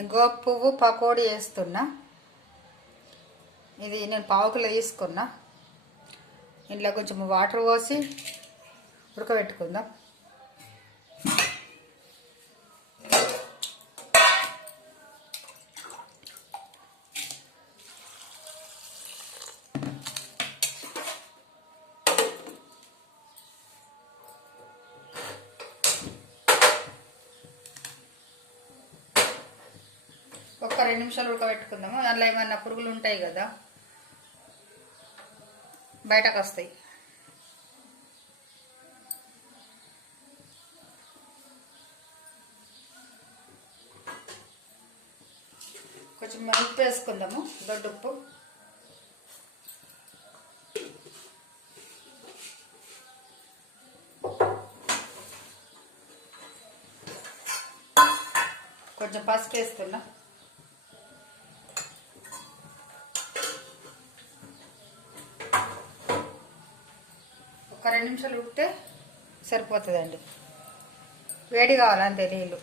నేను గోపు పువ్వు పకోడీ వేస్తున్నా. ఇది నేను పావుకిలో తీసుకున్నా. ఇంట్లో కొంచెం వాటర్ పోసి ఉడకబెట్టుకుందాం. ఒక 2 నిమిషాలు ఉడకబెట్టుకుందాము. దాంట్లో ఏమన్నా పురుగులు ఉంటాయి కదా, బయటకు వస్తాయి. కొంచెం ఉప్పు వేసుకుందాము, దొడ్డుప్పు. కొంచెం పసుపు వేస్తున్నా. ఒక 2 నిమిషాలు ఉడికితే సరిపోతుందండి. వేడి కావాలంతే నీళ్ళు.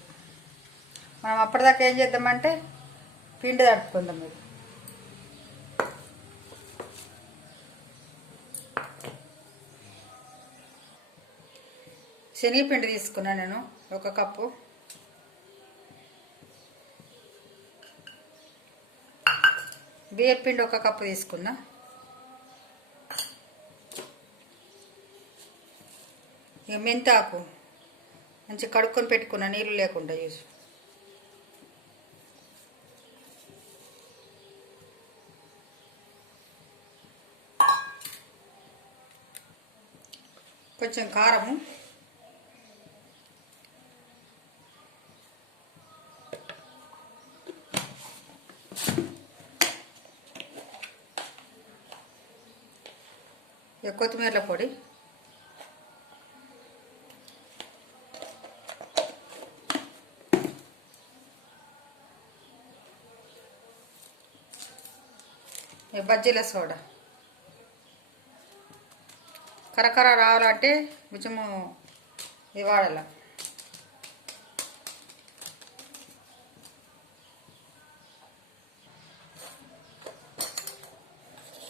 మనం అప్పటిదాకా ఏం చేద్దామంటే పిండి తడుపుకుందాం. ఇది శనగపిండి తీసుకున్నా నేను 1 కప్పు. బియ్యపిండి 1 కప్పు తీసుకున్నా. ఇక మెంతాకు మంచిగా కడుక్కొని పెట్టుకున్నా, నీళ్ళు లేకుండా చూసి. కొంచెం కారము, కొత్తిమీర పొడి, బజ్జీల సోడా. కరకర రావాలంటే కొంచెము ఇది వాడాల.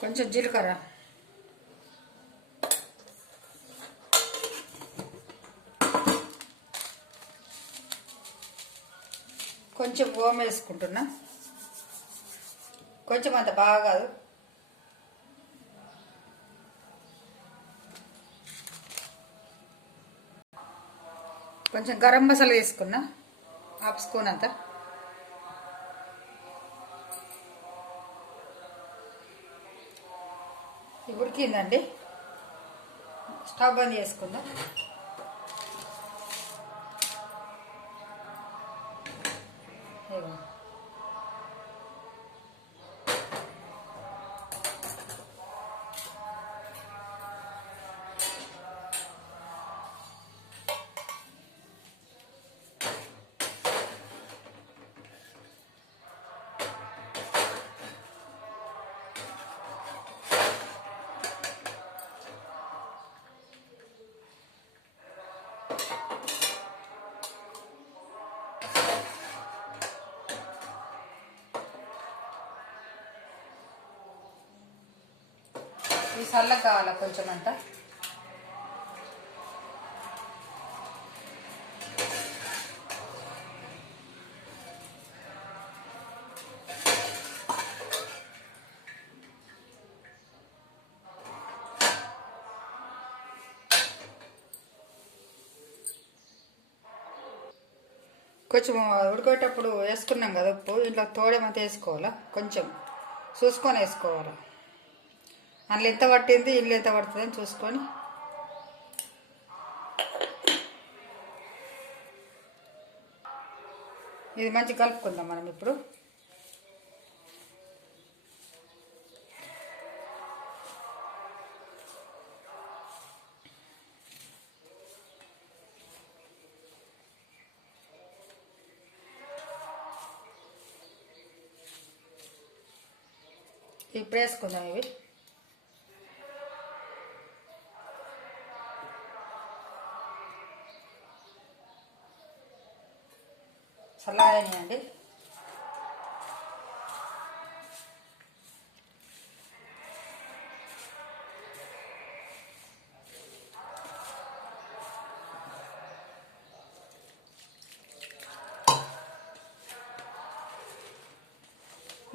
కొంచెం జీలకర్ర, కొంచెం ఓమ వేసుకుంటున్నా. కొంచెం అంత బాగా కాదు. కొంచెం గరం మసాలా వేసుకున్నా, 1/2 స్పూన్ అంత. ఇది ఉడికిందండి. స్టవ్ బంద్ చేసుకుందాం. ఈ చల్లగా కావాలా కొంచెం అంట. కొంచెం ఉడికేటప్పుడు వేసుకున్నాం కదా ఉప్పు, ఇంట్లో తోడేమంతా వేసుకోవాలా. కొంచెం చూసుకొని వేసుకోవాలి. అందులో ఎంత పట్టింది, ఇల్లు ఎంత పడుతుంది అని చూసుకొని. ఇది మంచిగా కలుపుకుందాం మనం ఇప్పుడు. ఇప్పుడు వేసుకుందాం ఇవి. చల్లగాయండి.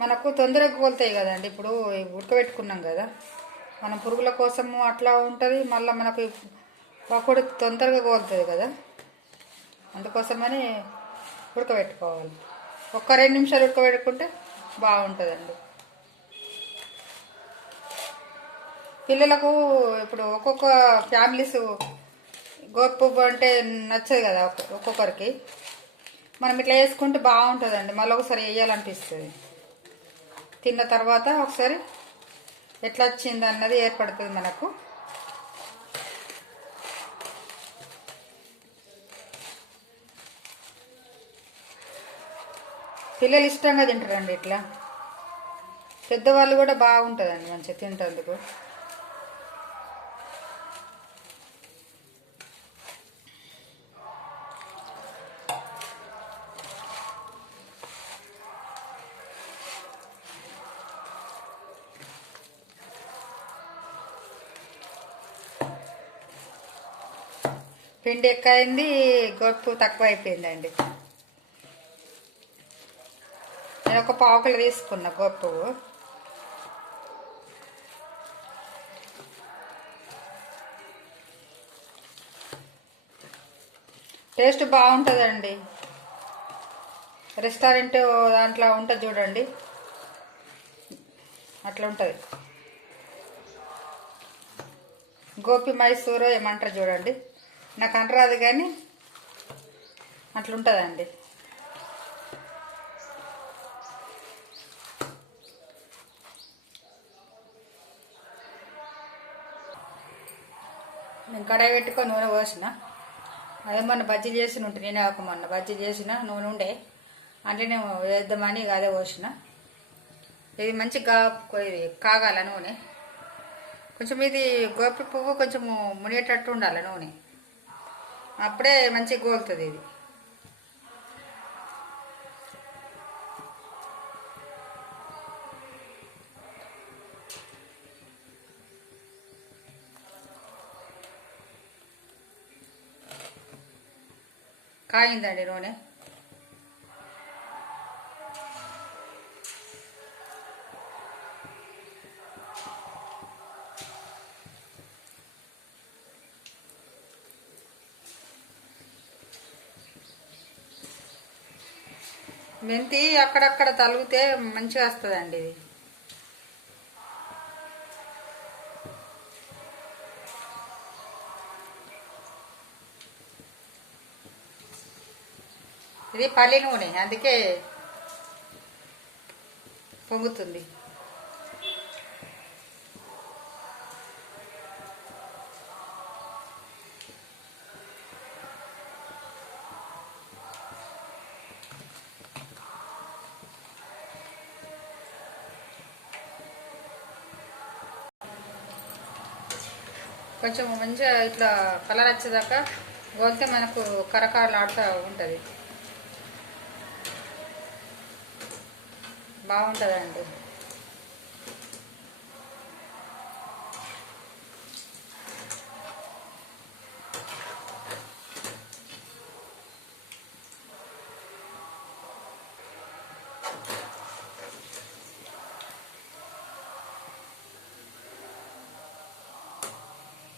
మనకు తొందరగా కోలుతాయి కదండి. ఇప్పుడు ఉడకబెట్టుకున్నాం కదా, మనం పురుగుల కోసము అట్లా ఉంటుంది. మళ్ళీ మనకు పకోడీ తొందరగా కోలుతుంది కదా, అందుకోసమని ఉడకబెట్టుకోవాలి. ఒక్క 2 నిమిషాలు ఉడకబెట్టుకుంటే బాగుంటుందండి. పిల్లలకు ఇప్పుడు ఒక్కొక్క ఫ్యామిలీస్ గోధుమ అంటే నచ్చదు కదా ఒక్కొక్కరికి. మనం ఇట్లా వేసుకుంటే బాగుంటుందండి. మళ్ళీ ఒకసారి వేయాలనిపిస్తుంది. తిన్న తర్వాత ఒకసారి ఎట్లా వచ్చింది అన్నది ఏర్పడుతుంది మనకు. పిల్లలు ఇష్టంగా తింటారండి ఇట్లా. పెద్దవాళ్ళు కూడా బాగుంటుందండి మంచిగా తింటందుకు. పిండి ఎక్కువైంది, గొప్పు తక్కువ అయిపోయిందండి. నేను ఒక 1/2 కిలో తీసుకున్నా గొప్పు. టేస్ట్ బాగుంటుందండి. రెస్టారెంట్ దాంట్లో ఉంటుంది చూడండి, అట్లా ఉంటుంది. గోపి మైసూరు ఏమంటారు చూడండి, నాకు అనరాదు కానీ అట్లుంటుందండి. నేను కడాయి పెట్టుకొని నూనె పోసిన. అదే మొన్న బజ్జీ చేసిన ఉంటే, నేనే ఒక మొన్న బజ్జీ చేసిన నూనె ఉండే, అంటే నేను వేద్దామని అదే పోసిన. ఇది మంచిగా ఇది కాగాల నూనె. కొంచెం ఇది గోపి పువ్వు కొంచెం మునిగేటట్టు ఉండాలి నూనె, అప్పుడే మంచిగా గోలుతుంది ఇది. కాగిందండి నూనె. మెంతి అక్కడక్కడ తలిగితే మంచిగా వస్తుందండి ఇది. ఇది పల్లి నూనె, అందుకే పొంగుతుంది. కొంచెం మంచిగా ఇట్లా కలర్ వచ్చేదాకా గోలితే మనకు కరకరలాడుతూ ఉంటుంది, బాగుంటుందండి.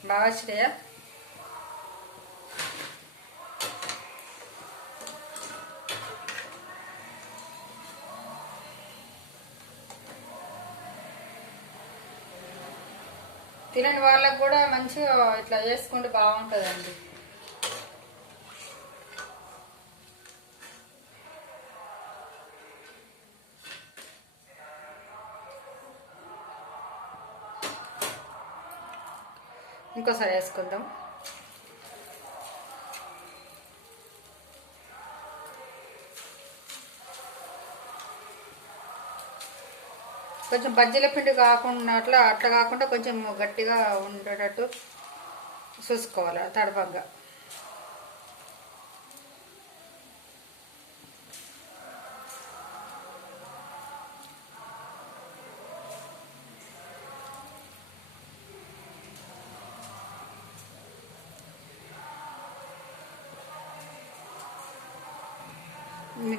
బాగా వచ్చినాయా? తినని వాళ్ళకు కూడా మంచిగా ఇట్లా చేసుకుంటే బాగుంటుందండి. ఇంకోసారి వేసుకుందాం. కొంచెం బజ్జీల పిండి కాకుండా అట్లా కాకుండా కొంచెం గట్టిగా ఉండేటట్టు చూసుకోవాలి తడపంగా.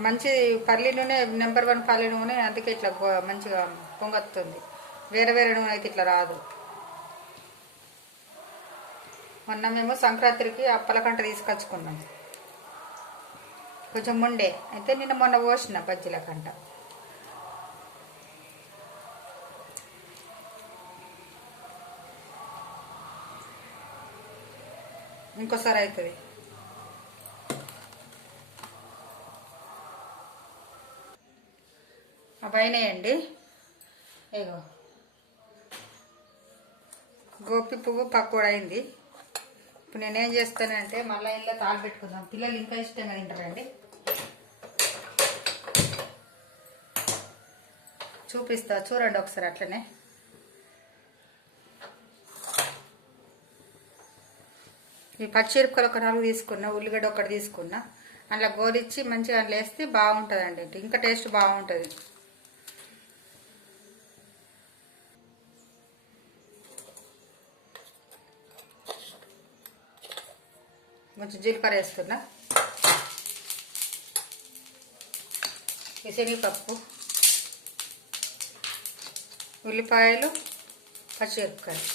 మంచి పల్లి నూనె నెంబర్ 1 పల్లి నూనె, అందుకే ఇట్లా మంచిగా పొంగొస్తుంది. వేరే వేరే నూనె అయితే ఇట్లా రాదు. మొన్న మేము సంక్రాంతికి అప్పలకంట తీసుకొచ్చుకున్నాం, కొంచెం ముండే అయితే మొన్న పోసిన బజ్జీల కంట. ఇంకోసారి అవుతుంది. అవైనాయండి. ఇగో గోపి పువ్వు పకోడీ అయింది. ఇప్పుడు నేనేం చేస్తానంటే మళ్ళీ ఇలా తాళి పెట్టుకుందాం. పిల్లలు ఇంకా ఇష్టంగా తింటారండి. చూపిస్తా చూడండి ఒకసారి. అట్లనే ఈ పచ్చిమిరపకాయలు ఒక 4 తీసుకున్నా, ఉల్లిగడ్డ ఒకటి తీసుకున్నా. అందులో గోలిచ్చి మంచిగా అందులో వేస్తే బాగుంటుందండి, ఇంకా టేస్ట్ బాగుంటుంది. కొంచెం జీలకర్ర వేస్తున్నా, శనగపప్పు, ఉల్లిపాయలు, పచ్చిమిరపకాయలు.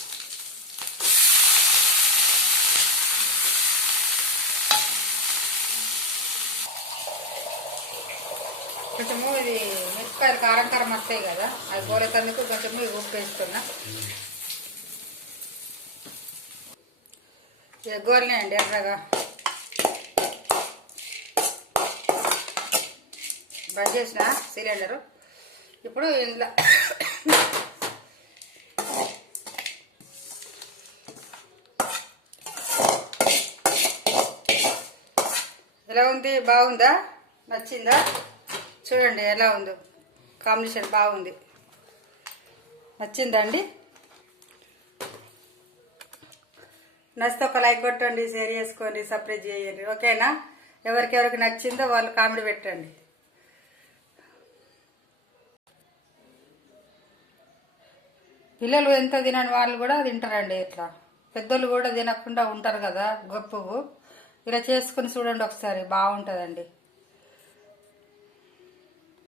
కొంచెము ఇది మిరపకాయలు కారం కారం వస్తాయి కదా, అది గోలేతందుకు కొంచెము ఉప్పు వేస్తున్నా. గోలినాయండి ఎర్రగా. బంద్ చేసిన సిలిండరు. ఇప్పుడు ఇంట్లో ఎలా ఉంది? బాగుందా? నచ్చిందా? చూడండి ఎలా ఉందో, కాంబినేషన్ బాగుంది. నచ్చిందా అండి? నచ్చితే ఒక లైక్ కొట్టండి, షేర్ చేసుకోండి, సబ్స్క్రైబ్ చేయండి. ఓకేనా? ఎవరికెవరికి నచ్చిందో వాళ్ళు కామెంట్ పెట్టండి. పిల్లలు ఎంత తినని వాళ్ళు కూడా తింటారండి. ఇట్లా పెద్దోళ్ళు కూడా తినకుండా ఉంటారు కదా, గొప్పవు. ఇలా చేసుకుని చూడండి ఒకసారి, బాగుంటుందండి.